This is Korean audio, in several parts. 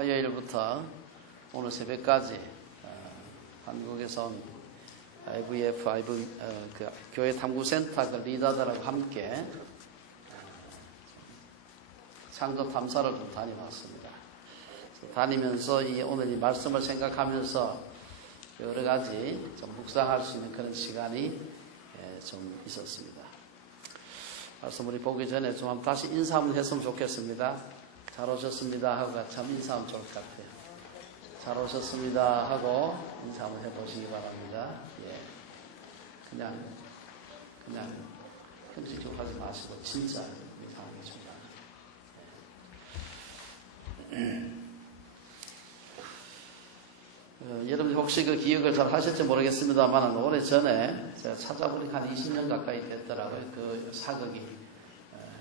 화요일부터 오늘 새벽까지 한국에서 온 IVF, 그 교회 탐구센터 그 리더들하고 함께 창조 탐사를 좀 다녀왔습니다. 다니면서 오늘 이 말씀을 생각하면서 여러 가지 좀 묵상할 수 있는 그런 시간이 좀 있었습니다. 말씀 우리 보기 전에 좀 한번 다시 인사 한번 했으면 좋겠습니다. 잘 오셨습니다 하고 참 인사하면 좋을 것 같아요. 잘 오셨습니다 하고 인사 한번 해보시기 바랍니다. 예. 그냥 형식적으로 하지 마시고 진짜 인사하는 게 좋아요. 여러분들 혹시 그 기억을 잘 하실지 모르겠습니다만 오래전에 제가 찾아보니까 한 20년 가까이 됐더라고요. 그 사극이.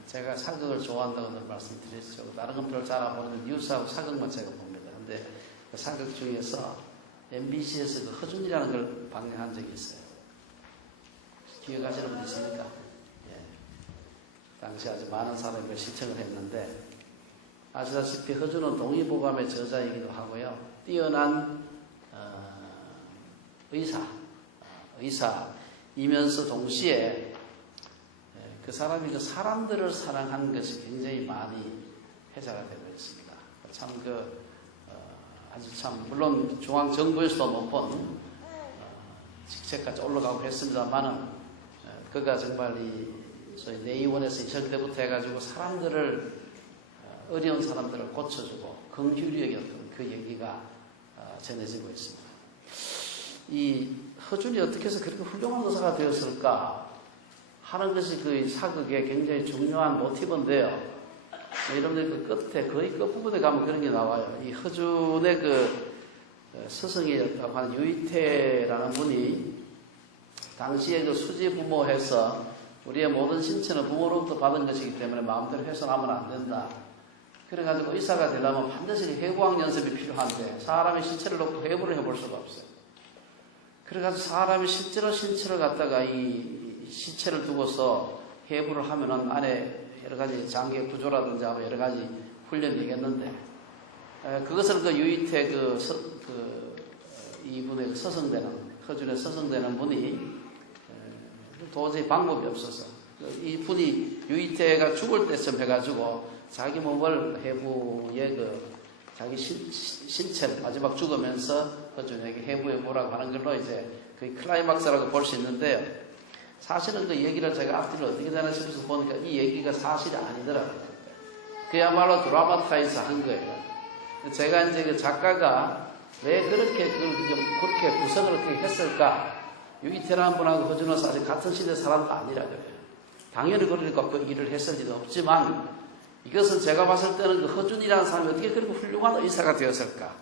제가 사극을 좋아한다고 말씀드렸죠. 다른 건 별로 잘 안 보는데 뉴스하고 사극만 제가 봅니다. 근데 그 사극 중에서 MBC에서 그 허준이라는 걸 방영한 적이 있어요. 기억하시는 분 있습니까? 예. 당시 아주 많은 사람이 시청을 했는데 아시다시피 허준은 동의보감의 저자이기도 하고요. 뛰어난 의사이면서 동시에 그 사람이 그 사람들을 사랑하는 것이 굉장히 많이 회자가 되고 있습니다. 아주 물론 중앙정부에서도 높은 직책까지 올라가고 했습니다만은 그가 정말 소위 내의원에서 있을 때부터 해가지고 어려운 사람들을 고쳐주고 긍휼히 여겼던 그 얘기가 전해지고 있습니다. 이 허준이 어떻게 해서 그렇게 훌륭한 의사가 되었을까 하는 것이 그 사극의 굉장히 중요한 모티브인데요. 여러분들 그 끝에 거의 끝부분에 가면 그런 게 나와요. 이 허준의 그 스승이라고 하는 유이태라는 분이 당시에 그 수지 부모해서 우리의 모든 신체는 부모로부터 받은 것이기 때문에 마음대로 훼손하면 안 된다. 그래가지고 의사가 되려면 반드시 해부학 연습이 필요한데 사람의 신체를 놓고 해부를 해볼 수가 없어요. 그래가지고 사람이 실제로 신체를 갖다가 이 시체를 두고서 해부를 하면은 안에 여러 가지 장기 구조라든지 여러 가지 훈련이 되겠는데 그것을 그 유이태 이분의 허준의 서성되는 분이 도저히 방법이 없어서 이 분이 유이태가 죽을 때쯤 해가지고 자기 몸을 해부에 자기 신체를 마지막 죽으면서 허준에게 해부해보라고 하는 걸로 이제 그 클라이막스라고 볼 수 있는데요. 사실은 그 얘기를 제가 앞뒤를 어떻게 되나 싶어서 보니까 이 얘기가 사실이 아니더라고요. 그야말로 드라마타이즈 한 거예요. 제가 이제 그 작가가 왜 그렇게 구성을 어떻게 했을까? 유이태라는 분하고 허준은 사실 같은 시대 사람도 아니라고요. 당연히 그렇게 그 일을 했을 리도 없지만 이것은 제가 봤을 때는 그 허준이라는 사람이 어떻게 그렇게 훌륭한 의사가 되었을까?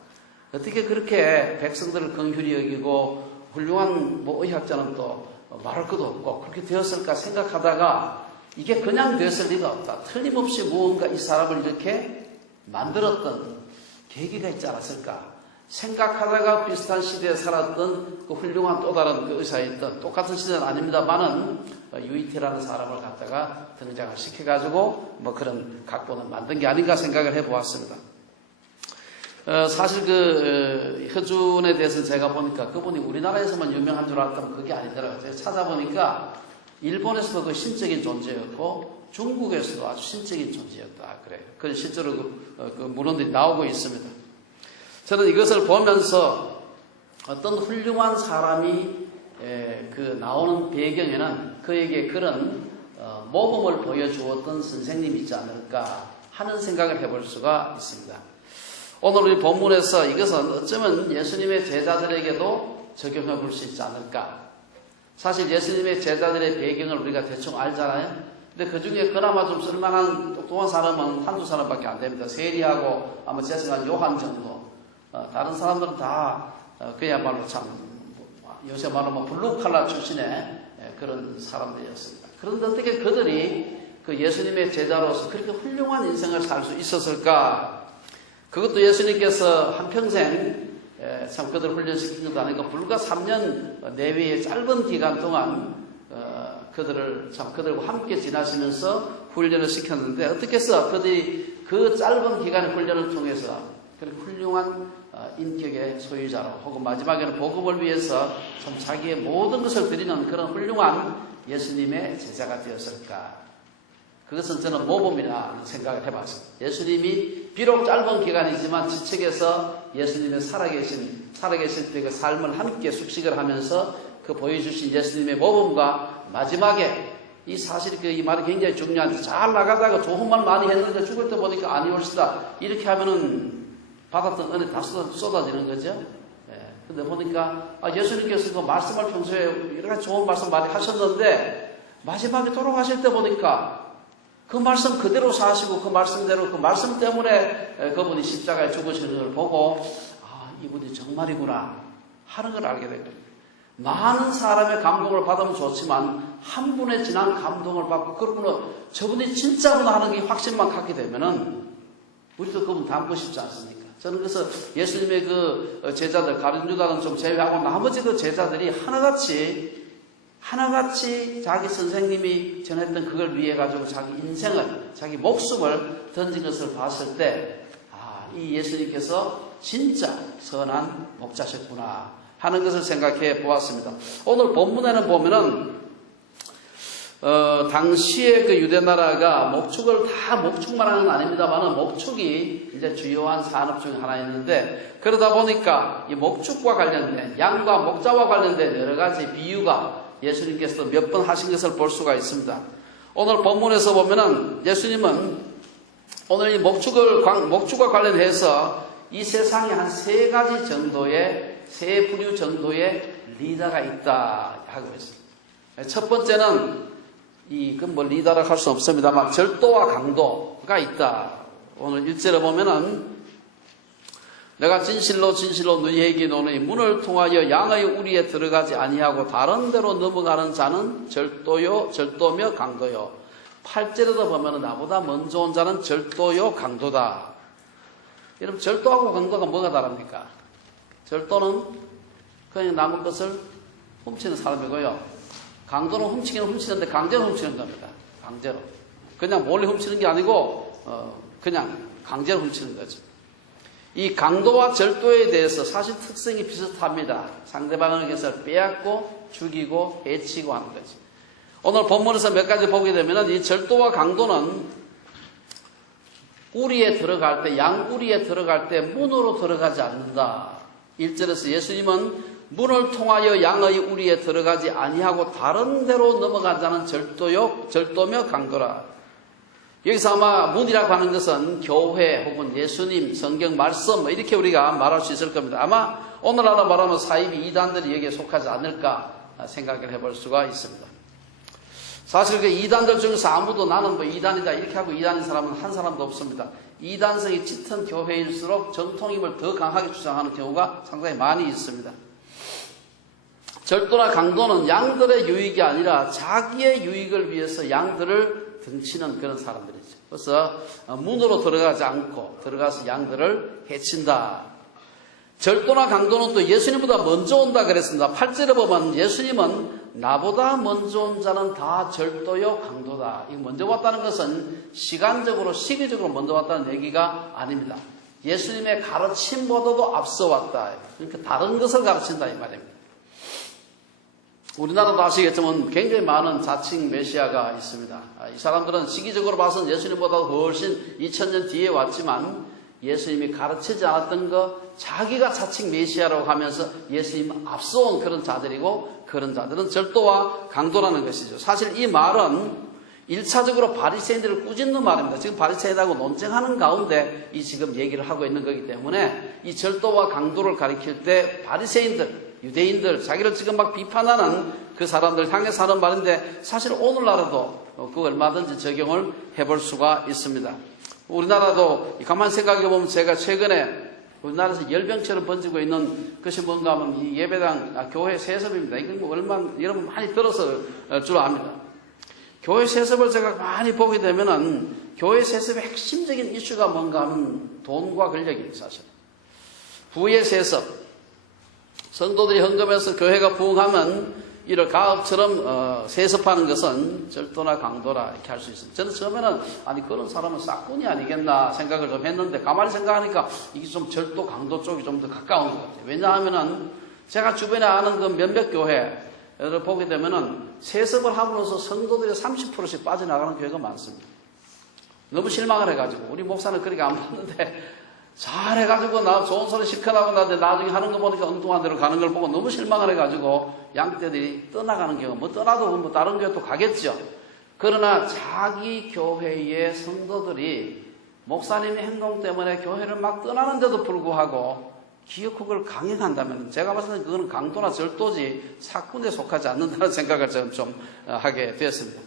어떻게 그렇게 백성들을 긍휼히 여기고 훌륭한 의학자는 또 말할 것도 없고 그렇게 되었을까 생각하다가 이게 그냥 되었을 리가 없다. 틀림없이 무언가 이 사람을 이렇게 만들었던 계기가 있지 않았을까? 생각하다가 비슷한 시대에 살았던 그 훌륭한 또 다른 그 의사였던 똑같은 시대는 아닙니다만은 유이태라는 사람을 갖다가 등장을 시켜가지고 그런 각본을 만든 게 아닌가 생각을 해보았습니다. 사실 그 허준에 대해서는 제가 보니까 그분이 우리나라에서만 유명한 줄 알았다면 그게 아니더라고요. 제가 찾아보니까 일본에서도 그 신적인 존재였고 중국에서도 아주 신적인 존재였다 그래요. 그 실제로 그 문헌들이 나오고 있습니다. 저는 이것을 보면서 어떤 훌륭한 사람이 나오는 배경에는 그에게 그런 모범을 보여주었던 선생님이 있지 않을까 하는 생각을 해볼 수가 있습니다. 오늘 우리 본문에서 이것은 어쩌면 예수님의 제자들에게도 적용해 볼 수 있지 않을까. 사실 예수님의 제자들의 배경을 우리가 대충 알잖아요. 근데 그 중에 그나마 좀 쓸만한 똑똑한 사람은 한두 사람밖에 안 됩니다. 세리하고 아마 제 생각엔 요한 정도. 다른 사람들은 다 그야말로 요새 말하면 블루칼라 출신의 그런 사람들이었습니다. 그런데 어떻게 그들이 그 예수님의 제자로서 그렇게 훌륭한 인생을 살 수 있었을까? 그것도 예수님께서 한평생 참 그들을 훈련시킨 것도 아니고 불과 3년 내외의 짧은 기간 동안 그들과 함께 지나시면서 훈련을 시켰는데 어떻게 해서 그들이 그 짧은 기간의 훈련을 통해서 그런 훌륭한 인격의 소유자로 혹은 마지막에는 복음을 위해서 참 자기의 모든 것을 드리는 그런 훌륭한 예수님의 제자가 되었을까. 그것은 저는 모범이라는 생각을 해봤습니다. 예수님이 비록 짧은 기간이지만 지책에서 예수님의 살아계실 때 그 삶을 함께 숙식을 하면서 그 보여주신 예수님의 모범과 마지막에 이 사실 이 말이 굉장히 중요한데 잘 나가다가 좋은 말 많이 했는데 죽을 때 보니까 아니올시다. 이렇게 하면은 받았던 은혜 다 쏟아지는 거죠. 근데 보니까 예수님께서 그 말씀을 평소에 여러 가지 좋은 말씀 많이 하셨는데 마지막에 돌아가실 때 보니까 그 말씀 그대로 사시고 그 말씀대로 그 말씀 때문에 그분이 십자가에 죽으시는 걸 보고 이분이 정말이구나 하는 걸 알게 된 겁니다. 많은 사람의 감동을 받으면 좋지만 한 분의 진한 감동을 받고 그러면 저분이 진짜구나 하는 게 확신만 갖게 되면은 우리도 그분 닮고 싶지 않습니까? 저는 그래서 예수님의 그 제자들 가룟 유다는 좀 제외하고 나머지 그 제자들이 하나같이 자기 선생님이 전했던 그걸 위해 가지고 자기 인생을 자기 목숨을 던진 것을 봤을 때 이 예수님께서 진짜 선한 목자셨구나 하는 것을 생각해 보았습니다. 오늘 본문에는 보면은 당시에 그 유대 나라가 목축만 하는 건 아닙니다만은 목축이 이제 주요한 산업 중에 하나였는데 그러다 보니까 이 목축과 관련된 양과 목자와 관련된 여러 가지 비유가 예수님께서 몇 번 하신 것을 볼 수가 있습니다. 오늘 본문에서 보면은 예수님은 오늘 이 목축과 관련해서 이 세상에 한 세 부류 정도의 리더가 있다 하고 있습니다. 첫 번째는 리더라 할 수 없습니다만 절도와 강도가 있다. 오늘 1절에 보면은 내가 진실로 너희에게 이르노니 문을 통하여 양의 우리에 들어가지 아니하고 다른 데로 넘어가는 자는 절도며 강도요. 8절에도 보면은 나보다 먼저 온 자는 절도요 강도다. 여러분 절도하고 강도가 뭐가 다릅니까? 절도는 그냥 남의 것을 훔치는 사람이고요. 강도는 훔치는데 강제로 훔치는 겁니다. 강제로. 그냥 몰래 훔치는 게 아니고 그냥 강제로 훔치는 거죠. 이 강도와 절도에 대해서 사실 특성이 비슷합니다. 상대방의 것을 빼앗고 죽이고 해치고 하는 거죠. 오늘 본문에서 몇 가지 보게 되면 이 절도와 강도는 양우리에 들어갈 때 문으로 들어가지 않는다. 1절에서 예수님은 문을 통하여 양의 우리에 들어가지 아니하고 다른 데로 넘어가자는 절도며 강도라. 여기서 아마 문이라고 하는 것은 교회 혹은 예수님, 성경 말씀 이렇게 우리가 말할 수 있을 겁니다. 아마 오늘날로 말하면 사이비 이단들이 여기에 속하지 않을까 생각을 해볼 수가 있습니다. 사실 그 이단들 중에서 아무도 나는 이단이다 이렇게 하고 이단인 사람은 한 사람도 없습니다. 이단성이 짙은 교회일수록 정통임을 더 강하게 주장하는 경우가 상당히 많이 있습니다. 절도나 강도는 양들의 유익이 아니라 자기의 유익을 위해서 양들을 등치는 그런 사람들이죠. 그래서 문으로 들어가지 않고 들어가서 양들을 해친다. 절도나 강도는 또 예수님보다 먼저 온다 그랬습니다. 8절에 보면 예수님은 나보다 먼저 온 자는 다 절도요 강도다. 이 먼저 왔다는 것은 시기적으로 먼저 왔다는 얘기가 아닙니다. 예수님의 가르침보다도 앞서 왔다. 그러니까 다른 것을 가르친다 이 말입니다. 우리나라도 아시겠지만 굉장히 많은 자칭 메시아가 있습니다. 이 사람들은 시기적으로 봐서는 예수님보다 훨씬 2000년 뒤에 왔지만 예수님이 가르치지 않았던 거 자기가 자칭 메시아라고 하면서 예수님 앞서온 그런 자들이고 그런 자들은 절도와 강도라는 것이죠. 사실 이 말은 1차적으로 바리새인들을 꾸짖는 말입니다. 지금 바리새인하고 논쟁하는 가운데 이 지금 얘기를 하고 있는 거기 때문에 이 절도와 강도를 가리킬 때 바리새인들 유대인들 자기를 지금 막 비판하는 그 사람들 향해서 하는 말인데 사실 오늘날에도 그 얼마든지 적용을 해볼 수가 있습니다. 우리나라도 가만히 생각해보면 제가 최근에 우리나라에서 열병처럼 번지고 있는 것이 뭔가 하면 이 예배당 교회 세습입니다. 이건 뭐 여러분 많이 들어서 줄 압니다. 교회 세습을 제가 많이 보게 되면은 교회 세습의 핵심적인 이슈가 뭔가 하면 돈과 권력입니다. 사실 부의 세습 성도들이 헌금해서 교회가 부흥하면 이를 가업처럼 세습하는 것은 절도나 강도라 이렇게 할 수 있습니다. 저는 처음에는 아니 그런 사람은 싹군이 아니겠나 생각을 좀 했는데 가만히 생각하니까 이게 좀 절도 강도 쪽이 좀 더 가까운 것 같아요. 왜냐하면은 제가 주변에 아는 그 몇몇 교회를 보게 되면은 세습을 함으로써 성도들이 30%씩 빠져나가는 교회가 많습니다. 너무 실망을 해가지고 우리 목사는 그렇게 안 봤는데 잘해가지고 나 좋은 소리 시켜나고 나한테 나중에 하는 거 보니까 엉뚱한 데로 가는 걸 보고 너무 실망을 해가지고 양떼들이 떠나가는 경우, 뭐 떠나도 뭐 다른 교회 또 가겠죠. 그러나 자기 교회의 성도들이 목사님의 행동 때문에 교회를 막 떠나는데도 불구하고 기억국을 강행한다면 제가 봤을 때는 그거는 강도나 절도지 사건에 속하지 않는다는 생각을 좀 하게 되었습니다.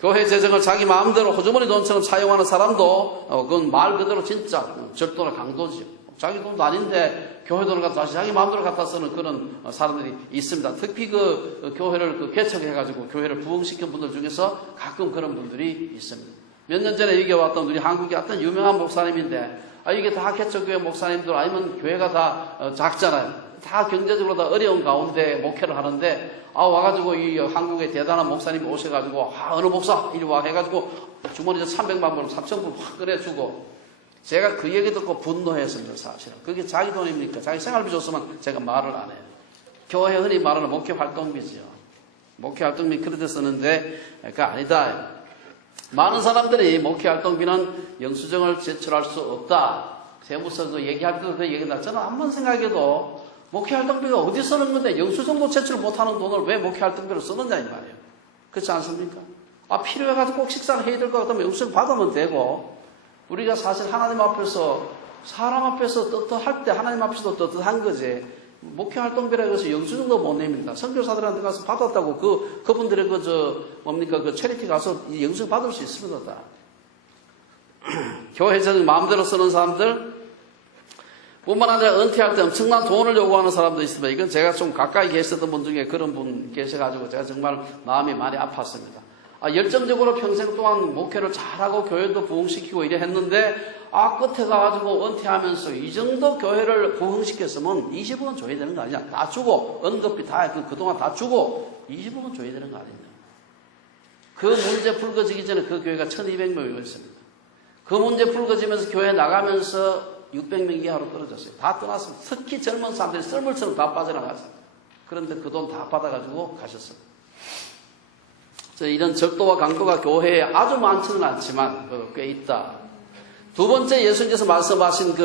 교회 재정을 자기 마음대로 호주머니 돈처럼 사용하는 사람도 그건 말 그대로 진짜 절도나 강도지요. 자기 돈도 아닌데 교회 돈을 갖다 자기 마음대로 갖다 쓰는 그런 사람들이 있습니다. 특히 그 교회를 개척해가지고 교회를 부흥시킨 분들 중에서 가끔 그런 분들이 있습니다. 몇 년 전에 여기 왔던 우리 한국의 어떤 유명한 목사님인데 이게 다 개척교회 목사님들 아니면 교회가 다 작잖아요. 다 경제적으로 다 어려운 가운데 목회를 하는데 와가지고 이 한국의 대단한 목사님이 오셔가지고 어느 목사 이리 와 해가지고 주머니에 300만 불 3,000불 확 꺼내주고 제가 그 얘기 듣고 분노했습니다. 사실은 그게 자기 돈입니까? 자기 생활비 줬으면 제가 말을 안 해요. 교회 흔히 말하는 목회 활동비지요. 목회 활동비 그렇게 쓰는데 그거 아니다. 많은 사람들이 목회 활동비는 영수증을 제출할 수 없다. 세무서 그 얘기할 때도 그 얘기한다. 저는 한번 생각해도 목회 활동비가 어디 쓰는 건데 영수증도 제출 못하는 돈을 왜 목회 활동비로 쓰느냐 이 말이에요. 그렇지 않습니까? 필요해가지고 꼭 식사를 해야 될 것 같으면 영수증 받으면 되고 우리가 사실 하나님 앞에서 사람 앞에서 떳떳할 때 하나님 앞에서도 떳떳한 거지. 목회 활동비라고 해서 영수증도 못 냅니다. 선교사들한테 가서 받았다고 그분들의 그 체리티 가서 영수증 받을 수 있습니다. 교회 재정 마음대로 쓰는 사람들 뿐만 아니라 은퇴할 때 엄청난 돈을 요구하는 사람도 있습니다. 이건 제가 좀 가까이 계셨던 분 중에 그런 분 계셔가지고 제가 정말 마음이 많이 아팠습니다. 열정적으로 평생 동안 목회를 잘하고 교회도 부흥시키고 이래 했는데 끝에 가가지고 은퇴하면서 이 정도 교회를 부흥시켰으면 20억은 줘야 되는 거 아니냐. 다 주고 언급비 다 그동안 다 주고 20억은 줘야 되는 거 아니냐. 그 문제 불거지기 전에 그 교회가 1200명이 있습니다. 그 문제 불거지면서 교회 나가면서 600명 이하로 떨어졌어요. 다 떠났습니다. 특히 젊은 사람들이 썰물처럼 다 빠져나갔어요. 그런데 그 돈 다 받아가지고 가셨습니다. 이런 절도와 강도가 교회에 아주 많지는 않지만 꽤 있다. 두 번째 예수님께서 말씀하신 그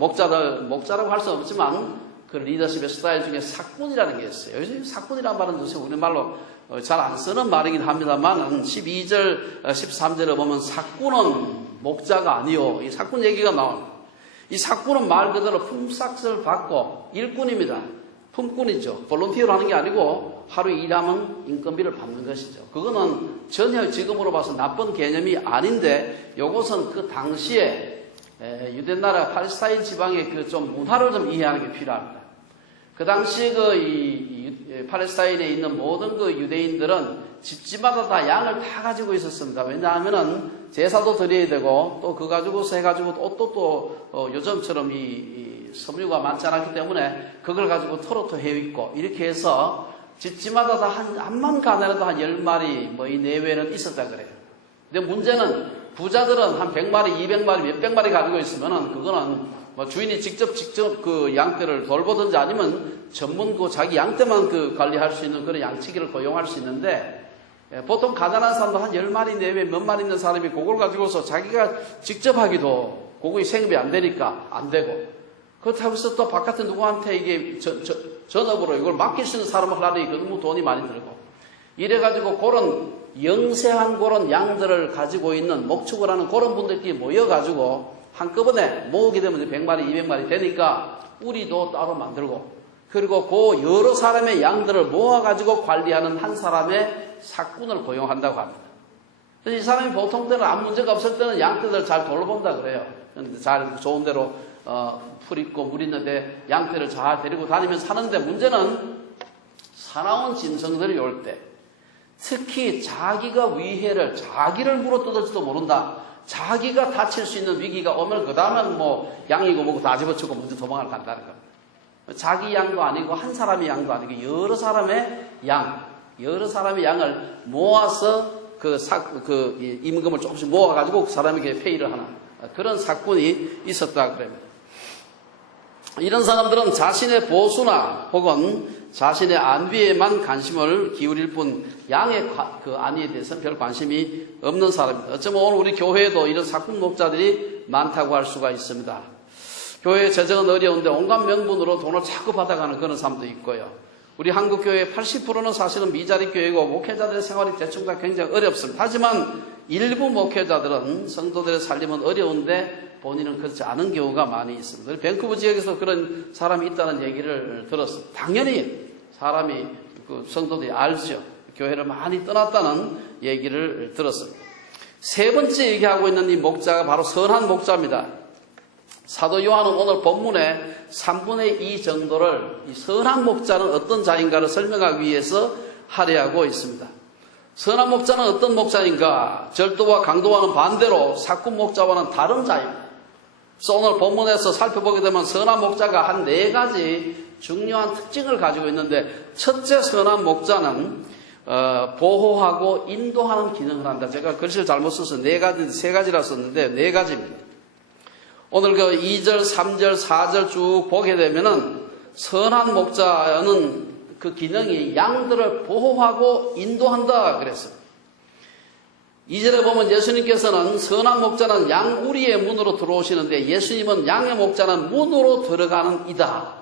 목자라고 할 수는 없지만 그 리더십의 스타일 중에 사꾼이라는 게 있어요. 요즘 사꾼이라는 말은 요새 우리말로 잘 안 쓰는 말이긴 합니다만 12절, 13절에 보면 사꾼은 목자가 아니요. 이 사꾼 얘기가 나옵니다. 이 사꾼은 말 그대로 품삯을 받고 일꾼입니다. 품꾼이죠. 볼런티어로 하는 게 아니고 하루 일하면 인건비를 받는 것이죠. 그거는 전혀 지금으로 봐서 나쁜 개념이 아닌데 이것은 그 당시에 유대나라 팔레스타인 지방의 그 좀 문화를 좀 이해하는 게 필요합니다. 그 당시에 팔레스타인에 있는 모든 그 유대인들은 집집마다 다 양을 다 가지고 있었습니다. 왜냐하면은 제사도 드려야 되고 또 그거 가지고서 해가지고 또 요즘처럼 이 섬유가 많지 않았기 때문에 그걸 가지고 털어도 해있고 이렇게 해서 집집마다 다 한만 가나라도 한 10마리 뭐 이 내외는 있었다 그래요. 근데 문제는 부자들은 한 100마리, 200마리, 몇백 마리 가지고 있으면은 그거는 뭐 주인이 직접 그 양떼를 돌보든지 아니면 전문 자기 양떼만 관리할 수 있는 그런 양치기를 고용할 수 있는데 보통 가난한 사람도 한 10마리 내외 몇 마리 있는 사람이 그걸 가지고서 자기가 직접 하기도 그거이 생업이 안 되니까 안 되고 그렇다고 해서 또 바깥에 누구한테 이게 전업으로 이걸 맡길 수 있는 사람을 하려니 너무 돈이 많이 들고 이래가지고 그런 영세한 그런 양들을 가지고 있는 목축을 하는 그런 분들끼리 모여가지고 한꺼번에 모으게 되면 100마리, 200마리 되니까 우리도 따로 만들고 그리고 그 여러 사람의 양들을 모아가지고 관리하는 한 사람의 사꾼을 고용한다고 합니다. 그래서 이 사람이 보통 때는 아무 문제가 없을 때는 양떼들 잘 돌본다 그래요. 잘 좋은 데로 풀 있고 물 있는데 양떼를 잘 데리고 다니면서 사는데 문제는 사나운 짐승들이 올 때 특히 자기가 자기를 물어뜯을지도 모른다. 자기가 다칠 수 있는 위기가 오면 그 다음엔 뭐 양이고 뭐고 다 집어치고 먼저 도망을 간다는 겁니다. 자기 양도 아니고 한 사람의 양도 아니고 여러 사람의 양을 모아서 임금을 조금씩 모아가지고 그 사람에게 페이를 하는 그런 사건이 있었다 그럽니다. 이런 사람들은 자신의 보수나 혹은 자신의 안위에만 관심을 기울일 뿐 양의 안위에 대해서는 별 관심이 없는 사람입니다. 어쩌면 오늘 우리 교회에도 이런 사꾼 목자들이 많다고 할 수가 있습니다. 교회의 재정은 어려운데 온갖 명분으로 돈을 자꾸 받아가는 그런 사람도 있고요. 우리 한국교회의 80%는 사실은 미자립 교회고 목회자들의 생활이 대충 다 굉장히 어렵습니다. 하지만 일부 목회자들은 성도들의 살림은 어려운데 본인은 그렇지 않은 경우가 많이 있습니다. 밴쿠버 지역에서 그런 사람이 있다는 얘기를 들었습니다. 당연히 사람이 성도들이 알죠. 교회를 많이 떠났다는 얘기를 들었습니다. 세 번째 얘기하고 있는 이 목자가 바로 선한 목자입니다. 사도 요한은 오늘 본문의 3분의 2 정도를 이 선한 목자는 어떤 자인가를 설명하기 위해서 할애하고 있습니다. 선한 목자는 어떤 목자인가? 절도와 강도와는 반대로 사꾼 목자와는 다른 자입니다. 그래서 오늘 본문에서 살펴보게 되면 선한 목자가 한 4가지 중요한 특징을 가지고 있는데, 첫째 선한 목자는 보호하고 인도하는 기능을 한다. 제가 글씨를 잘못 써서 3가지라 썼는데 4가지입니다. 오늘 2절, 3절, 4절 쭉 보게 되면은 선한 목자는 그 기능이 양들을 보호하고 인도한다 그랬어요. 2절에 보면 예수님께서는 선한 목자는 양 우리의 문으로 들어오시는데 예수님은 양의 목자는 문으로 들어가는 이다.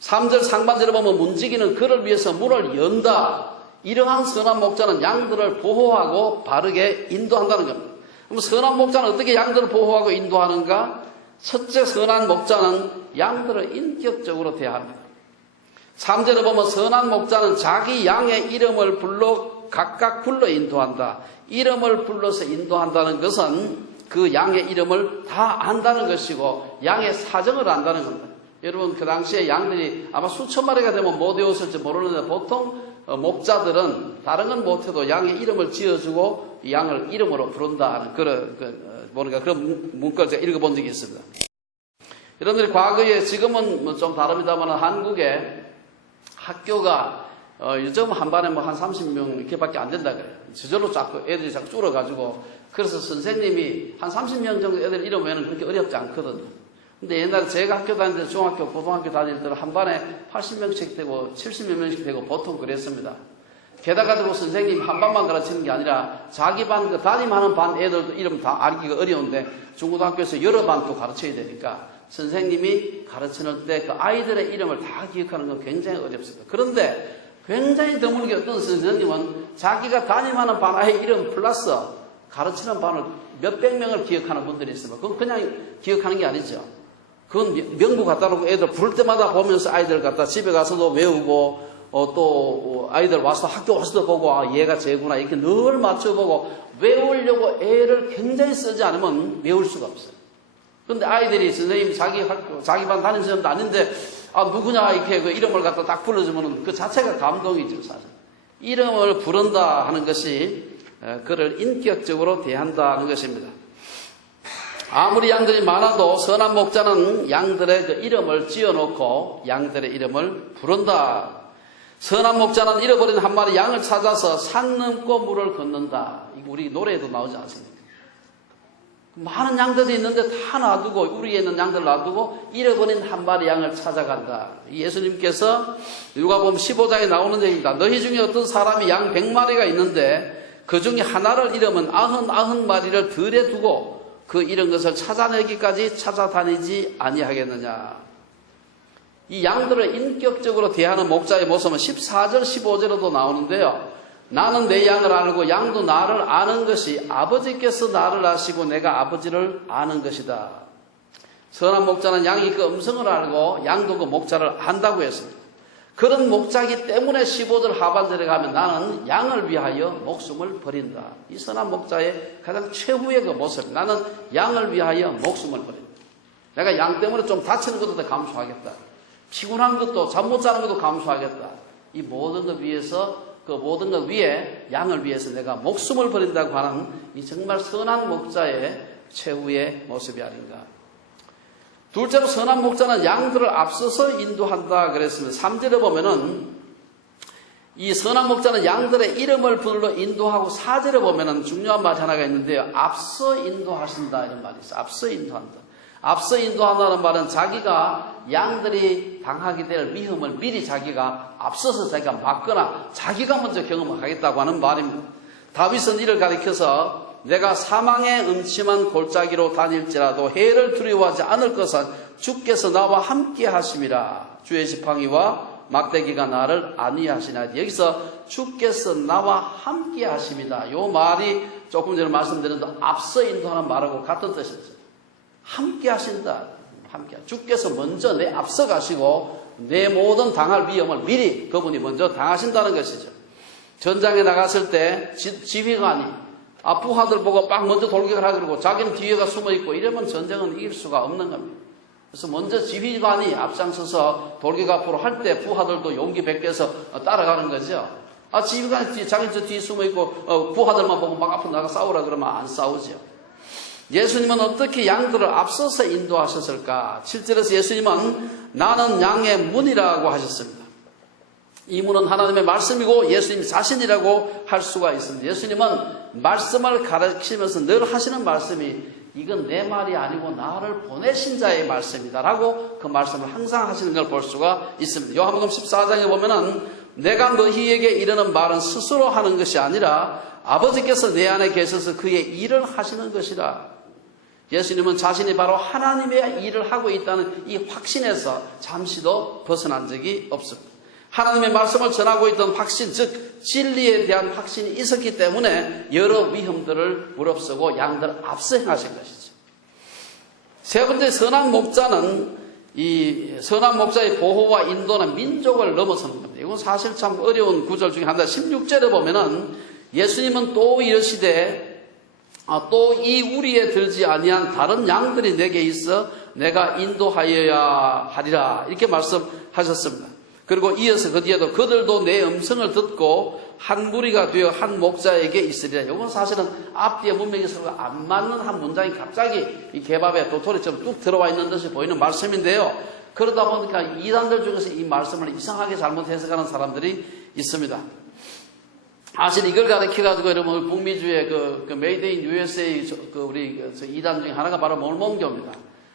3절 상반절에 보면 문지기는 그를 위해서 문을 연다. 이러한 선한 목자는 양들을 보호하고 바르게 인도한다는 겁니다. 그럼 선한 목자는 어떻게 양들을 보호하고 인도하는가? 첫째 선한 목자는 양들을 인격적으로 대합니다. 3절에 보면 선한 목자는 자기 양의 이름을 각각 불러 인도한다. 이름을 불러서 인도한다는 것은 그 양의 이름을 다 안다는 것이고 양의 사정을 안다는 겁니다. 여러분 그 당시에 양들이 아마 수천 마리가 되면 못 외웠을지 모르는데 보통 목자들은 다른 건 못해도 양의 이름을 지어주고 양을 이름으로 부른다 하는 그런 문구를 제가 읽어본 적이 있습니다. 여러분들이 과거에 지금은 좀 다릅니다만 한국에 학교가 요즘 한 반에 한 30명 이렇게밖에 안 된다 그래요. 저절로 자꾸 애들이 자꾸 줄어가지고 그래서 선생님이 한 30명 정도 애들 이러면은 그렇게 어렵지 않거든요. 근데 옛날에 제가 학교 다닐 때 중학교, 고등학교 다닐 때는 한 반에 80명씩 되고 70몇 명씩 되고 보통 그랬습니다. 게다가 선생님 한 반만 가르치는 게 아니라 자기 반, 담임하는 반 애들도 이름 다 알기가 어려운데 중고등학교에서 여러 반도 가르쳐야 되니까 선생님이 가르치는 때 그 아이들의 이름을 다 기억하는 건 굉장히 어렵습니다. 그런데 굉장히 드물게 어떤 선생님은 자기가 담임하는 반 아이 이름 플러스 가르치는 반을 몇백 명을 기억하는 분들이 있습니다. 그건 그냥 기억하는 게 아니죠. 그건 명부 갖다 놓고 애들 부를 때마다 보면서 아이들 갖다 집에 가서도 외우고 또 아이들 와서 학교 와서도 보고 얘가 쟤구나 이렇게 늘 맞춰보고 외우려고 애를 굉장히 쓰지 않으면 외울 수가 없어요. 그런데 아이들이 선생님 자기 반 담임 선생님도 아닌데 누구냐 이렇게 그 이름을 갖다 딱 불러주면 그 자체가 감동이죠. 사실 이름을 부른다 하는 것이 그를 인격적으로 대한다는 것입니다. 아무리 양들이 많아도 선한 목자는 양들의 그 이름을 지어놓고 양들의 이름을 부른다. 선한 목자는 잃어버린 한 마리 양을 찾아서 산 넘고 물을 건넌다. 이거 우리 노래에도 나오지 않습니까? 많은 양들이 있는데 다 놔두고 우리에 있는 양들 놔두고 잃어버린 한 마리 양을 찾아간다. 예수님께서 누가복음 15장에 나오는 얘기입니다. 너희 중에 어떤 사람이 양 100마리가 있는데 그 중에 하나를 잃으면 99마리를 들에 두고 그 잃은 것을 찾아내기까지 찾아다니지 아니하겠느냐. 이 양들을 인격적으로 대하는 목자의 모습은 14절 15절에도 나오는데요. 나는 내 양을 알고 양도 나를 아는 것이 아버지께서 나를 아시고 내가 아버지를 아는 것이다. 선한 목자는 양이 그 음성을 알고 양도 그 목자를 안다고 했습니다. 그런 목자이기 때문에 15절 하반절에 가면 나는 양을 위하여 목숨을 버린다. 이 선한 목자의 가장 최후의 그 모습. 나는 양을 위하여 목숨을 버린다. 내가 양 때문에 좀 다치는 것도 감수하겠다. 피곤한 것도 잠 못 자는 것도 감수하겠다. 이 모든 것 위해서 그 모든 것 위에 양을 위해서 내가 목숨을 버린다고 하는 이 정말 선한 목자의 최후의 모습이 아닌가. 둘째로 선한 목자는 양들을 앞서서 인도한다 그랬습니다. 3절에 보면은 이 선한 목자는 양들의 이름을 불러 인도하고 4절에 보면은 중요한 말이 하나가 있는데요. 앞서 인도하신다 이런 말이 있어요. 앞서 인도한다. 앞서 인도한다는 말은 자기가 양들이 당하게 될 위험을 미리 자기가 앞서서 자기가 막거나 자기가 먼저 경험을 하겠다고 하는 말입니다. 다윗은 이를 가리켜서 내가 사망의 음침한 골짜기로 다닐지라도 해를 두려워하지 않을 것은 주께서 나와 함께 하심이라. 주의 지팡이와 막대기가 나를 안위하시나. 여기서 주께서 나와 함께 하십니다. 요 말이 조금 전에 말씀드린 앞서 인도하는 말하고 같은 뜻이죠. 함께 하신다. 함께. 주께서 먼저 내 앞서 가시고 내 모든 당할 위험을 미리 그분이 먼저 당하신다는 것이죠. 전장에 나갔을 때 지휘관이 부하들 보고 막 먼저 돌격을 하고 그러고 자기는 뒤에가 숨어 있고 이러면 전쟁은 이길 수가 없는 겁니다. 그래서 먼저 지휘관이 앞장서서 돌격 앞으로 할 때 부하들도 용기 베껴서 따라가는 거죠. 지휘관이 자기 저 뒤에 숨어 있고 부하들만 보고 막 앞으로 나가 싸우라 그러면 안 싸우죠. 예수님은 어떻게 양들을 앞서서 인도하셨을까? 7절에서 예수님은 나는 양의 문이라고 하셨습니다. 이 문은 하나님의 말씀이고 예수님 자신이라고 할 수가 있습니다. 예수님은 말씀을 가르치면서 늘 하시는 말씀이 이건 내 말이 아니고 나를 보내신 자의 말씀이다라고 그 말씀을 항상 하시는 걸 볼 수가 있습니다. 요한복음 14장에 보면은 내가 너희에게 이르는 말은 스스로 하는 것이 아니라 아버지께서 내 안에 계셔서 그의 일을 하시는 것이라. 예수님은 자신이 바로 하나님의 일을 하고 있다는 이 확신에서 잠시도 벗어난 적이 없습니다. 하나님의 말씀을 전하고 있던 확신, 즉 진리에 대한 확신이 있었기 때문에 여러 위험들을 무릅쓰고 양들을 앞서 행하신 것이죠. 세 번째, 선한 목자는 이 선한 목자의 보호와 인도는 민족을 넘어서는 겁니다. 이건 사실 참 어려운 구절 중에 하나. 16절에 보면은 예수님은 또 이르시되 또 이 우리에 들지 아니한 다른 양들이 내게 있어 내가 인도하여야 하리라 이렇게 말씀하셨습니다. 그리고 이어서 그 뒤에도 그들도 내 음성을 듣고 한 무리가 되어 한 목자에게 있으리라. 이건 사실은 앞뒤에 문맥이 서로 안 맞는 한 문장이 갑자기 이 개밥에 도토리처럼 뚝 들어와 있는 듯이 보이는 말씀인데요. 그러다 보니까 이단들 중에서 이 말씀을 이상하게 잘못 해석하는 사람들이 있습니다. 사실 이걸 가르쳐가지고 여러분 북미주의 그 메이드 인 USA 우리 이단 중에 하나가 바로 몰몬교입니다.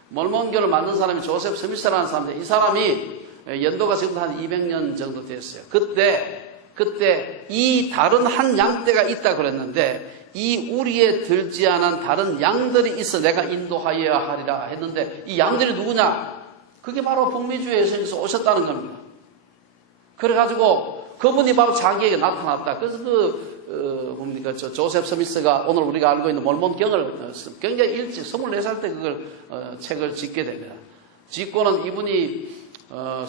몰몬교를 만든 사람이 조셉 스미스라는 사람인데 이 사람이 연도가 지금 한 200년 정도 됐어요. 그때 이 다른 한 양떼가 있다 그랬는데 이 우리에 들지 않은 다른 양들이 있어 내가 인도하여야 하리라 했는데 이 양들이 누구냐? 그게 바로 북미주의 예수님께서 오셨다는 겁니다. 그래가지고 그분이 바로 자기에게 나타났다. 그래서 조셉 스미스가 오늘 우리가 알고 있는 몰몬경을 굉장히 일찍 24살 때 그걸 책을 짓게 됩니다. 짓고는 이분이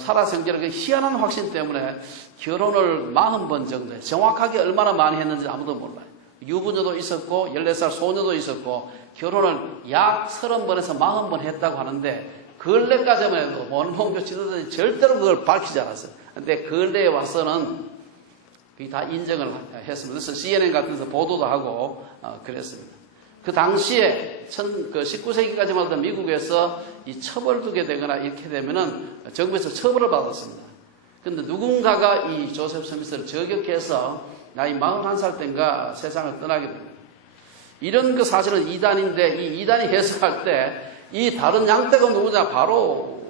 살아생전에 그 희한한 확신 때문에 결혼을 40번 정도 해요. 정확하게 얼마나 많이 했는지 아무도 몰라요. 유부녀도 있었고 14살 소녀도 있었고 결혼을 약 30번에서 40번 했다고 하는데 근래까지만 해도 몰몬교 지도자들이 절대로 그걸 밝히지 않았어요. 근데 근래에 와서는 그게 다 인정을 했습니다. 그래서 CNN 같은 데서 보도도 하고 그랬습니다. 그 당시에 19세기까지만 해도 미국에서 이 처벌두게 되거나 이렇게 되면은 정부에서 처벌을 받았습니다. 근데 누군가가 이 조셉 스미스를 저격해서 나이 41살 때인가 세상을 떠나게 됩니다. 이런 그 사실은 이단인데 이 이단이 해석할 때 이 다른 양떼가 누구냐? 바로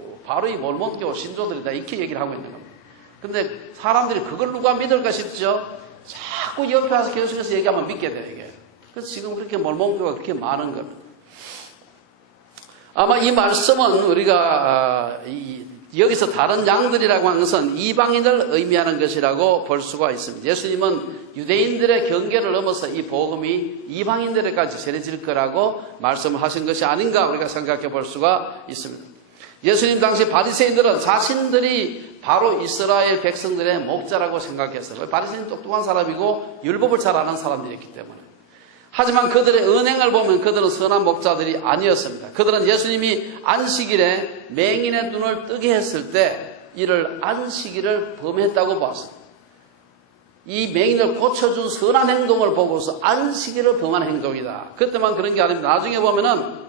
이 몰몬교 신조들이다. 이렇게 얘기를 하고 있는 겁니다. 근데 사람들이 그걸 누가 믿을까 싶죠? 자꾸 옆에 와서 계속해서 얘기하면 믿게 돼요, 이게. 그래서 지금 그렇게 몰몬교가 그렇게 많은 겁니다. 아마 이 말씀은 우리가 여기서 다른 양들이라고 하는 것은 이방인을 의미하는 것이라고 볼 수가 있습니다. 예수님은 유대인들의 경계를 넘어서 이 복음이 이방인들에까지 전해질 거라고 말씀을 하신 것이 아닌가 우리가 생각해 볼 수가 있습니다. 예수님 당시 바리새인들은 자신들이 바로 이스라엘 백성들의 목자라고 생각했어요. 바리새인은 똑똑한 사람이고 율법을 잘 아는 사람들이었기 때문에. 하지만 그들의 언행을 보면 그들은 선한 목자들이 아니었습니다. 그들은 예수님이 안식일에 맹인의 눈을 뜨게 했을 때 이를 안식일을 범했다고 봤습니다. 이 맹인을 고쳐준 선한 행동을 보고서 안식일을 범한 행동이다. 그때만 그런 게 아닙니다. 나중에 보면은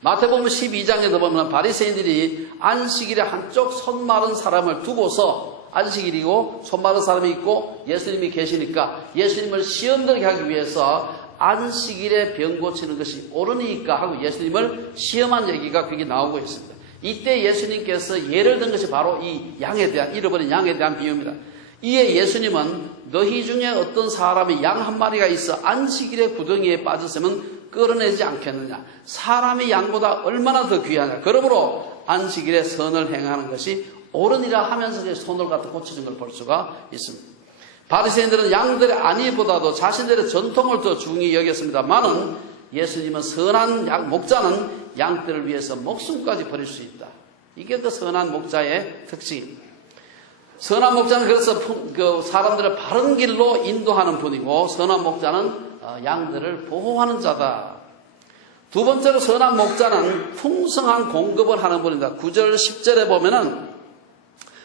마태복음 12장에도 보면 바리새인들이 안식일에 한쪽 손 마른 사람을 두고서 안식일이고 손 마른 사람이 있고 예수님이 계시니까 예수님을 시험 들게 하기 위해서 안식일에 병 고치는 것이 옳으니까 하고 예수님을 시험한 얘기가 거기 나오고 있습니다. 이때 예수님께서 예를 든 것이 바로 이 양에 대한, 잃어버린 양에 대한 비유입니다. 이에 예수님은 너희 중에 어떤 사람이 양 한 마리가 있어 안식일에 구덩이에 빠졌으면 끌어내지 않겠느냐. 사람이 양보다 얼마나 더 귀하냐. 그러므로 안식일에 선을 행하는 것이 옳으니라 하면서 손을 갖다 고쳐준 걸 볼 수가 있습니다. 바리새인들은 양들의 안위보다도 자신들의 전통을 더 중히 여겼습니다만은 예수님은 선한 목자는 양들을 위해서 목숨까지 버릴 수 있다. 이게 그 선한 목자의 특징입니다. 선한 목자는 그래서 그 사람들을 바른 길로 인도하는 분이고 선한 목자는 양들을 보호하는 자다. 두 번째로 선한 목자는 풍성한 공급을 하는 분이다. 9절 10절에 보면은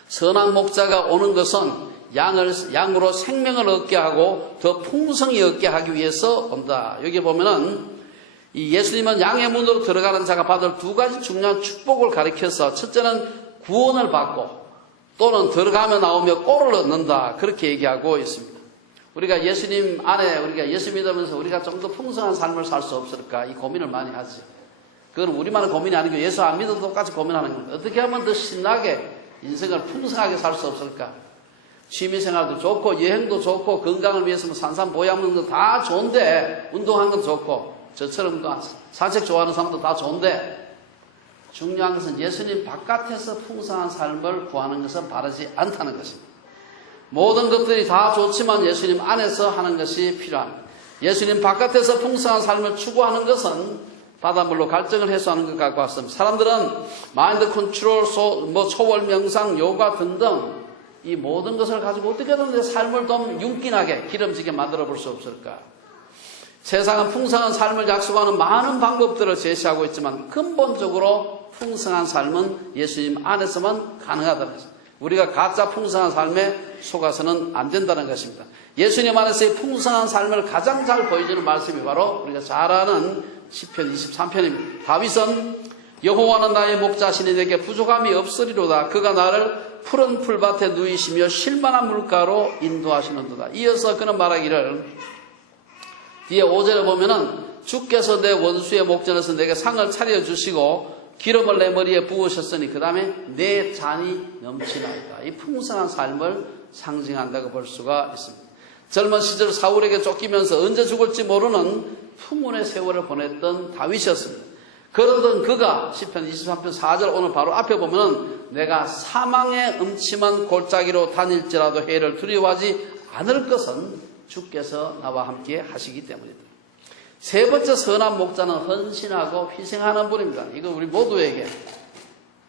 선한 목자가 오는 것은 양으로 생명을 얻게 하고 더 풍성히 얻게 하기 위해서 온다. 여기 보면은 이 예수님은 양의 문으로 들어가는 자가 받을 두 가지 중요한 축복을 가리켜서 첫째는 구원을 받고 또는 들어가며 나오며 꼴을 얻는다. 그렇게 얘기하고 있습니다. 우리가 예수님 안에 우리가 예수 믿으면서 우리가 좀 더 풍성한 삶을 살 수 없을까? 이 고민을 많이 하죠. 그건 우리만의 고민이 아니고 예수 안 믿어도 똑같이 고민하는 겁니다. 어떻게 하면 더 신나게 인생을 풍성하게 살 수 없을까? 취미생활도 좋고 여행도 좋고 건강을 위해서는 산삼보양먹는 거 다 좋은데 운동하는 건 좋고 저처럼 산책 좋아하는 사람도 다 좋은데 중요한 것은 예수님 바깥에서 풍성한 삶을 구하는 것은 바르지 않다는 것입니다. 모든 것들이 다 좋지만 예수님 안에서 하는 것이 필요합니다. 예수님 바깥에서 풍성한 삶을 추구하는 것은 바닷물로 갈증을 해소하는 것 같고 같습니다. 사람들은 마인드 컨트롤, 초월 명상, 요가 등등 이 모든 것을 가지고 어떻게든 내 삶을 좀 윤기나게 기름지게 만들어 볼 수 없을까? 세상은 풍성한 삶을 약속하는 많은 방법들을 제시하고 있지만 근본적으로 풍성한 삶은 예수님 안에서만 가능하다는 것입니다. 우리가 가짜 풍성한 삶에 속아서는 안 된다는 것입니다. 예수님 안에서의 풍성한 삶을 가장 잘 보여주는 말씀이 바로 우리가 잘 아는 시편 23편입니다. 다윗은 여호와는 나의 목자시니 내게 부족함이 없으리로다. 그가 나를 푸른 풀밭에 누이시며 쉴만한 물가로 인도하시는도다. 이어서 그는 말하기를 뒤에 5절에 보면은 주께서 내 원수의 목전에서 내게 상을 차려주시고 기름을 내 머리에 부으셨으니 그 다음에 내 잔이 넘치나이다. 이 풍성한 삶을 상징한다고 볼 수가 있습니다. 젊은 시절 사울에게 쫓기면서 언제 죽을지 모르는 풍운의 세월을 보냈던 다윗이었습니다. 그러던 그가 시편 23편 4절 오늘 바로 앞에 보면은 내가 사망의 음침한 골짜기로 다닐지라도 해를 두려워하지 않을 것은 주께서 나와 함께 하시기 때문이다. 세 번째 선한 목자는 헌신하고 희생하는 분입니다. 이거 우리 모두에게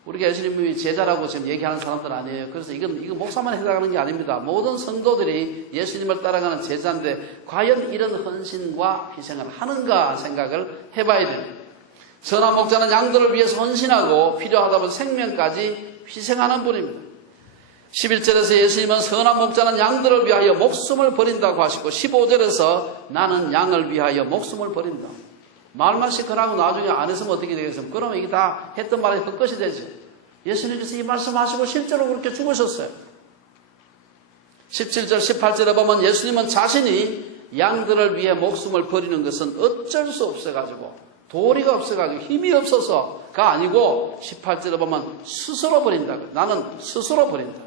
우리가 예수님이 제자라고 지금 얘기하는 사람들 아니에요. 그래서 이거 목사만 해당하는 게 아닙니다. 모든 성도들이 예수님을 따라가는 제자인데 과연 이런 헌신과 희생을 하는가 생각을 해봐야 됩니다. 선한 목자는 양들을 위해서 헌신하고 필요하다면 생명까지 희생하는 분입니다. 11절에서 예수님은 선한 목자는 양들을 위하여 목숨을 버린다고 하시고 15절에서 나는 양을 위하여 목숨을 버린다. 말만 시큰하고 나중에 안 했으면 어떻게 되겠습니까? 그러면 이게 다 했던 말이 헛것이 되죠. 예수님께서 이 말씀하시고 실제로 그렇게 죽으셨어요. 17절 18절에 보면 예수님은 자신이 양들을 위해 목숨을 버리는 것은 어쩔 수 없어가지고 도리가 없어가지고 힘이 없어서가 아니고 18절에 보면 스스로 버린다고. 나는 스스로 버린다.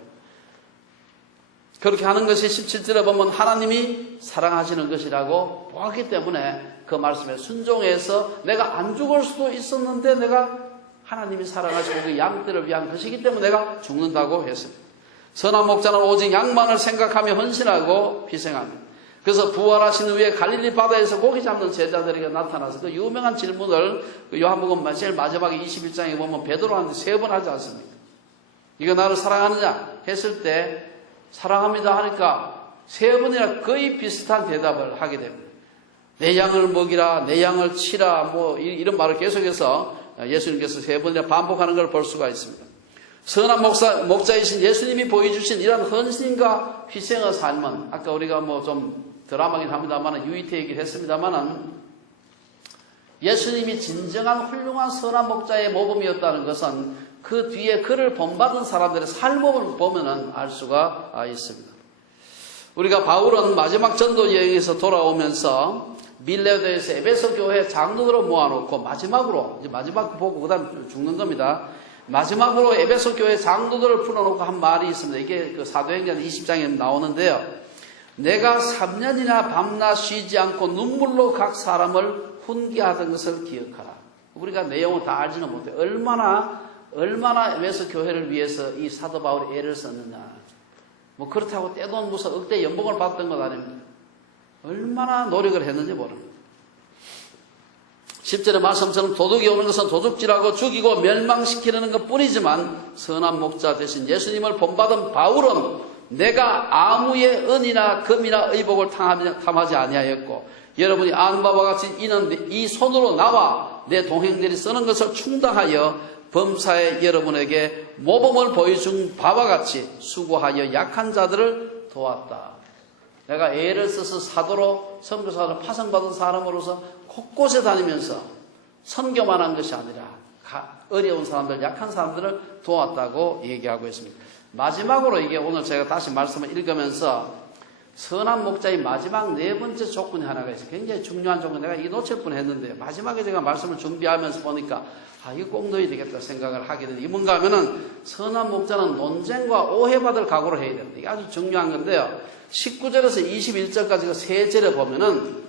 그렇게 하는 것이 17절에 보면 하나님이 사랑하시는 것이라고 보았기 때문에 그 말씀에 순종해서 내가 안 죽을 수도 있었는데 내가 하나님이 사랑하시고 그 양들을 위한 것이기 때문에 내가 죽는다고 했습니다. 선한 목자는 오직 양만을 생각하며 헌신하고 희생합니다. 그래서 부활하신 후에 갈릴리 바다에서 고기 잡는 제자들에게 나타나서 그 유명한 질문을 요한복음 제일 마지막에 21장에 보면 베드로한테 3번 하지 않습니까? 이거 나를 사랑하느냐 했을 때 사랑합니다 하니까 3번이나 거의 비슷한 대답을 하게 됩니다. 내 양을 먹이라, 내 양을 치라, 뭐 이런 말을 계속해서 예수님께서 3번이나 반복하는 걸 볼 수가 있습니다. 선한 목자이신 예수님이 보여주신 이런 헌신과 희생의 삶은 아까 우리가 뭐 좀 드라마긴 합니다만 유이태 얘기를 했습니다만 예수님이 진정한 훌륭한 선한 목자의 모범이었다는 것은 그 뒤에 그를 본받은 사람들의 삶을 보면 알 수가 있습니다. 우리가 바울은 마지막 전도 여행에서 돌아오면서 밀레도에서 에베소 교회 장로들을 모아놓고 마지막으로, 이제 마지막 보고 그 다음 죽는 겁니다. 마지막으로 에베소 교회 장로들을 풀어놓고 한 말이 있습니다. 이게 그 사도행전 20장에 나오는데요. 내가 3년이나 밤낮 쉬지 않고 눈물로 각 사람을 훈계하던 것을 기억하라. 우리가 내용을 다 알지는 못해. 얼마나 에베소 교회를 위해서 이 사도 바울이 애를 썼느냐. 뭐 그렇다고 떼돈 무슨 억대 연봉을 받던 것 아닙니다. 얼마나 노력을 했는지 모릅니다. 10절의 말씀처럼 도둑이 오는 것은 도둑질하고 죽이고 멸망시키려는 것 뿐이지만 선한 목자 대신 예수님을 본받은 바울은 내가 아무의 은이나 금이나 의복을 탐하지 아니하였고 여러분이 아는 바와 같이 이는 이 손으로 나와 내 동행들이 쓰는 것을 충당하여 범사에 여러분에게 모범을 보여준 바와 같이 수고하여 약한 자들을 도왔다. 내가 애를 써서 사도로 선교사로 파송받은 사람으로서 곳곳에 다니면서 선교만 한 것이 아니라 어려운 사람들, 약한 사람들을 도왔다고 얘기하고 있습니다. 마지막으로 이게 오늘 제가 다시 말씀을 읽으면서 선한 목자의 마지막 네 번째 조건이 하나가 있어요. 굉장히 중요한 조건. 내가 이 놓칠 뻔했는데 마지막에 제가 말씀을 준비하면서 보니까 이거 꼭 넣어야 되겠다 생각을 하게 되는데 이게 뭔가 하면은 선한 목자는 논쟁과 오해받을 각오를 해야 됩니다. 이게 아주 중요한 건데요. 19절에서 21절까지 세 절에 보면은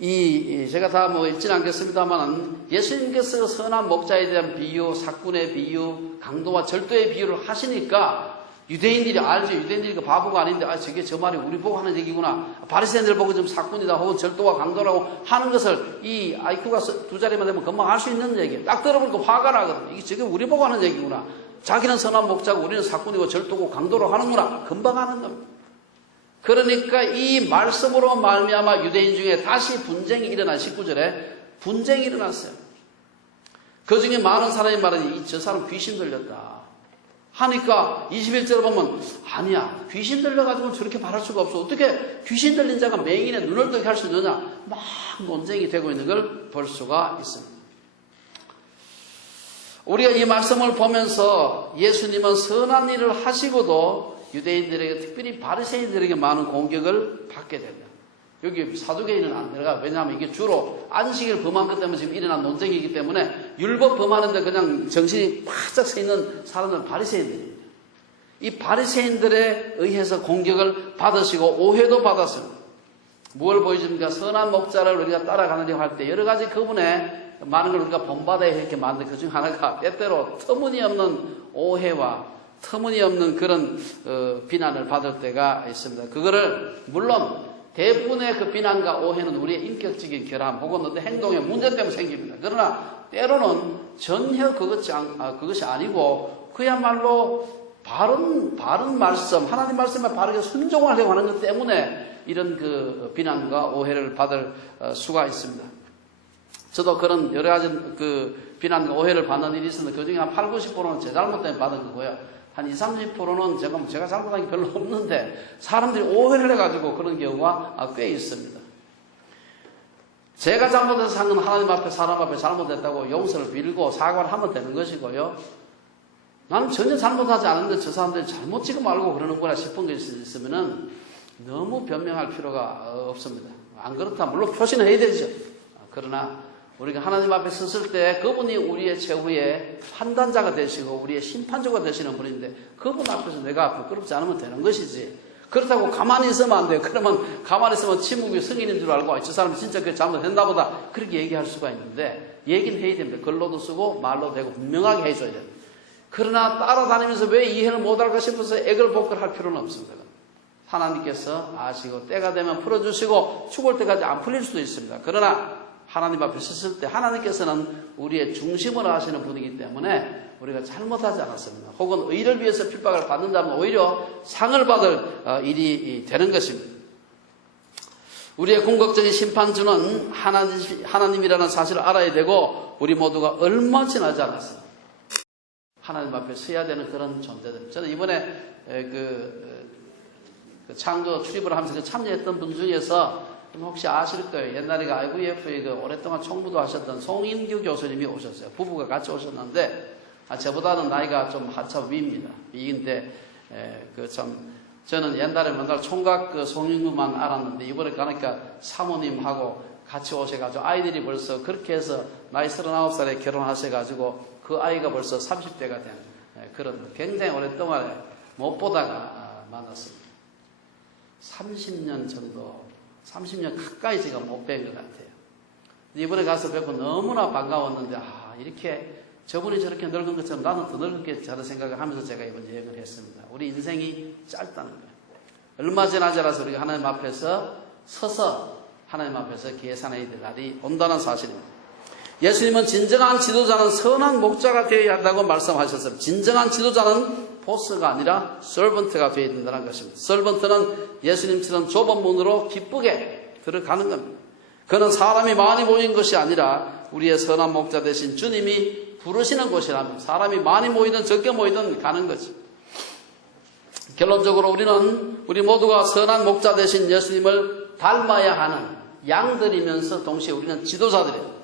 제가 다 뭐 읽지는 않겠습니다만 예수님께서 선한 목자에 대한 비유, 사꾼의 비유, 강도와 절도의 비유를 하시니까 유대인들이 알죠. 유대인들이 그 바보가 아닌데 저게 저 말이 우리 보고 하는 얘기구나. 바리새인들 보고 좀 사꾼이다 혹은 절도와 강도라고 하는 것을 이 IQ가 두 자리만 되면 금방 알 수 있는 얘기예요. 딱 들어보니까 화가 나거든요. 이게 저게 우리 보고 하는 얘기구나. 자기는 선한 목자고 우리는 사꾼이고 절도고 강도로 하는구나. 금방 하는 겁니다. 그러니까 이 말씀으로 말미암아 유대인 중에 다시 분쟁이 일어난 19절에 분쟁이 일어났어요. 그 중에 많은 사람이 말하니 저 사람 귀신 들렸다 하니까 21절에 보면 아니야, 귀신 들려가지고 저렇게 말할 수가 없어. 어떻게 귀신 들린 자가 맹인의 눈을 뜨게 할 수 있느냐. 막 논쟁이 되고 있는 걸 볼 수가 있습니다. 우리가 이 말씀을 보면서 예수님은 선한 일을 하시고도 유대인들에게 특별히 바리새인들에게 많은 공격을 받게 됩니다. 여기 사두개인은 안 들어가. 왜냐하면 이게 주로 안식일 범한 것 때문에 지금 일어난 논쟁이기 때문에 율법 범하는데 그냥 정신이 바짝 서 있는 사람들은 바리새인들입니다. 이 바리새인들에 의해서 공격을 받으시고 오해도 받았습니다. 무엇을 보여줍니까? 선한 목자를 우리가 따라가느냐고 할 때 여러 가지 그분의 많은 걸 우리가 본받아야 이렇게 만든 그 중 하나가 때때로 터무니없는 오해와 터무니없는 그런 비난을 받을 때가 있습니다. 그거를 물론 대부분의 그 비난과 오해는 우리의 인격적인 결함 혹은 어떤 행동의 문제 때문에 생깁니다. 그러나 때로는 전혀 그것이 아니고 그야말로 바른 말씀, 하나님 말씀에 바르게 순종하려고 하는 것 때문에 이런 그 비난과 오해를 받을 수가 있습니다. 저도 그런 여러 가지 그 비난과 오해를 받는 일이 있었는데 그 중에 한 8, 90%는 제 잘못 때문에 받은 거고요. 한 20, 30%는 제가 잘못한 게 별로 없는데 사람들이 오해를 해가지고 그런 경우가 꽤 있습니다. 제가 잘못해서 한 건 하나님 앞에 사람 앞에 잘못했다고 용서를 빌고 사과를 하면 되는 것이고요. 나는 전혀 잘못하지 않은데 저 사람들이 잘못 지금 알고 그러는구나 싶은 것이 있으면은 너무 변명할 필요가 없습니다. 안 그렇다면 물론 표시는 해야 되죠. 그러나 우리가 하나님 앞에 섰을 때 그분이 우리의 최후의 판단자가 되시고 우리의 심판자가 되시는 분인데 그분 앞에서 내가 부끄럽지 않으면 되는 것이지. 그렇다고 가만히 있으면 안 돼요. 그러면 가만히 있으면 침묵이 승인인 줄 알고 저 사람이 진짜 그게 잘못했나 보다 그렇게 얘기할 수가 있는데 얘기는 해야 됩니다. 글로도 쓰고 말로 되고 분명하게 해줘야 됩니다. 그러나 따라다니면서 왜 이해를 못할까 싶어서 애걸복걸 할 필요는 없습니다. 하나님께서 아시고 때가 되면 풀어주시고 죽을 때까지 안 풀릴 수도 있습니다. 그러나 하나님 앞에 섰을 때 하나님께서는 우리의 중심을 아시는 분이기 때문에 우리가 잘못하지 않았습니다. 혹은 의를 위해서 핍박을 받는다면 오히려 상을 받을 일이 되는 것입니다. 우리의 궁극적인 심판주는 하나님이라는 사실을 알아야 되고 우리 모두가 얼마 지나지 않았습니다. 하나님 앞에 서야 되는 그런 존재들. 저는 이번에 창조 출입을 하면서 참여했던 분 중에서 혹시 아실 거예요. 옛날에 그 IVF에 그 오랫동안 총무도 하셨던 송인규 교수님이 오셨어요. 부부가 같이 오셨는데, 저보다는 나이가 좀 한참 위입니다. 위인데, 저는 옛날에 맨날 총각 그 송인규만 알았는데, 이번에 가니까 사모님하고 같이 오셔가지고 아이들이 벌써 그렇게 해서 나이 39살에 결혼하셔가지고 그 아이가 벌써 30대가 된 그런 굉장히 오랫동안에 못 보다가 만났습니다. 30년 정도, 30년 가까이 제가 못 뵌 것 같아요. 이번에 가서 뵙고 너무나 반가웠는데, 이렇게 저분이 저렇게 늙은 것처럼 나는 더 늙었겠지 하는 생각을 하면서 제가 이번 여행을 했습니다. 우리 인생이 짧다는 거예요. 얼마 지나서 우리가 하나님 앞에서 서서 하나님 앞에서 계산해야 될 날이 온다는 사실입니다. 예수님은 진정한 지도자는 선한 목자가 되어야 한다고 말씀하셨어요. 진정한 지도자는 보스가 아니라 서번트가 되어야 된다는 것입니다. 서번트는 예수님처럼 좁은 문으로 기쁘게 들어가는 겁니다. 그는 사람이 많이 모인 것이 아니라 우리의 선한 목자 되신 주님이 부르시는 곳이라면 사람이 많이 모이든 적게 모이든 가는 거죠. 결론적으로 우리 모두가 선한 목자 되신 예수님을 닮아야 하는 양들이면서 동시에 우리는 지도자들이에요.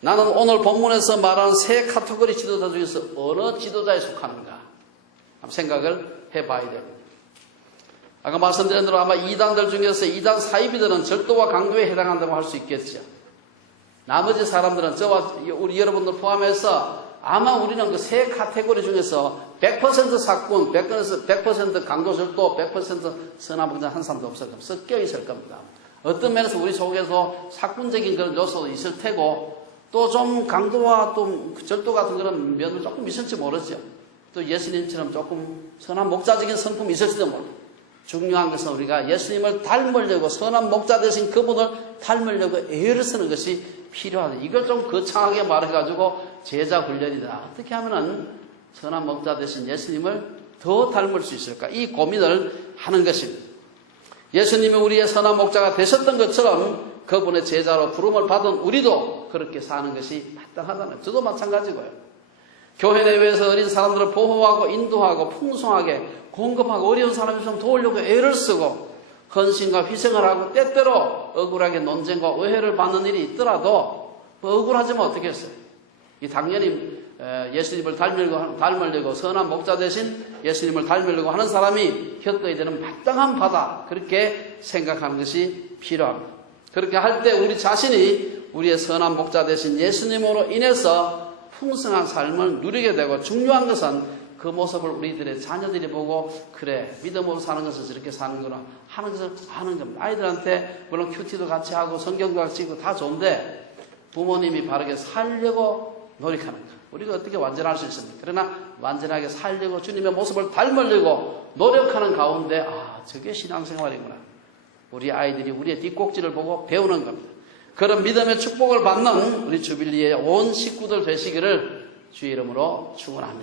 나는 오늘 본문에서 말하는 세 카테고리 지도자 중에서 어느 지도자에 속하는가 생각을 해봐야 됩니다. 아까 말씀드린 대로 아마 이단들 중에서 이단 사이비들은 절도와 강도에 해당한다고 할 수 있겠죠. 나머지 사람들은 저와 우리 여러분들 포함해서 아마 우리는 그 세 카테고리 중에서 100% 사건, 100% 강도 절도, 100% 선한 목자 한 사람도 없을 겁니다. 섞여 있을 겁니다. 어떤 면에서 우리 속에서 사건적인 그런 요소도 있을 테고 또 좀 강도와 또 절도 같은 그런 면도 조금 있을지 모르죠. 또 예수님처럼 조금 선한 목자적인 성품이 있을지도 모릅니다. 중요한 것은 우리가 예수님을 닮으려고 선한 목자 되신 그분을 닮으려고 애를 쓰는 것이 필요하다. 이걸 좀 거창하게 말해가지고 제자 훈련이다. 어떻게 하면은 선한 목자 되신 예수님을 더 닮을 수 있을까? 이 고민을 하는 것입니다. 예수님이 우리의 선한 목자가 되셨던 것처럼 그분의 제자로 부름을 받은 우리도 그렇게 사는 것이 마땅하잖아요. 저도 마찬가지고요. 교회 내외에서 어린 사람들을 보호하고 인도하고 풍성하게 공급하고 어려운 사람이 좀 도우려고 애를 쓰고 헌신과 희생을 하고 때때로 억울하게 논쟁과 오해를 받는 일이 있더라도 억울하지만 어떻게 했어요? 당연히 예수님을 닮으려고 선한 목자 대신 예수님을 닮으려고 하는 사람이 겪어야 되는 마땅한 바다, 그렇게 생각하는 것이 필요합니다. 그렇게 할 때 우리 자신이 우리의 선한 목자 되신 예수님으로 인해서 풍성한 삶을 누리게 되고, 중요한 것은 그 모습을 우리들의 자녀들이 보고 그래 믿음으로 사는 것은 저렇게 사는구나 하는 것을 아는 겁니다. 아이들한테 물론 큐티도 같이 하고 성경도 같이 읽고 다 좋은데 부모님이 바르게 살려고 노력하는 것, 우리가 어떻게 완전할 수 있습니까? 그러나 완전하게 살려고 주님의 모습을 닮으려고 노력하는 가운데 저게 신앙생활이구나, 우리 아이들이 우리의 뒷꼭지를 보고 배우는 겁니다. 그런 믿음의 축복을 받는 우리 주빌리의 온 식구들 되시기를 주의 이름으로 축원합니다.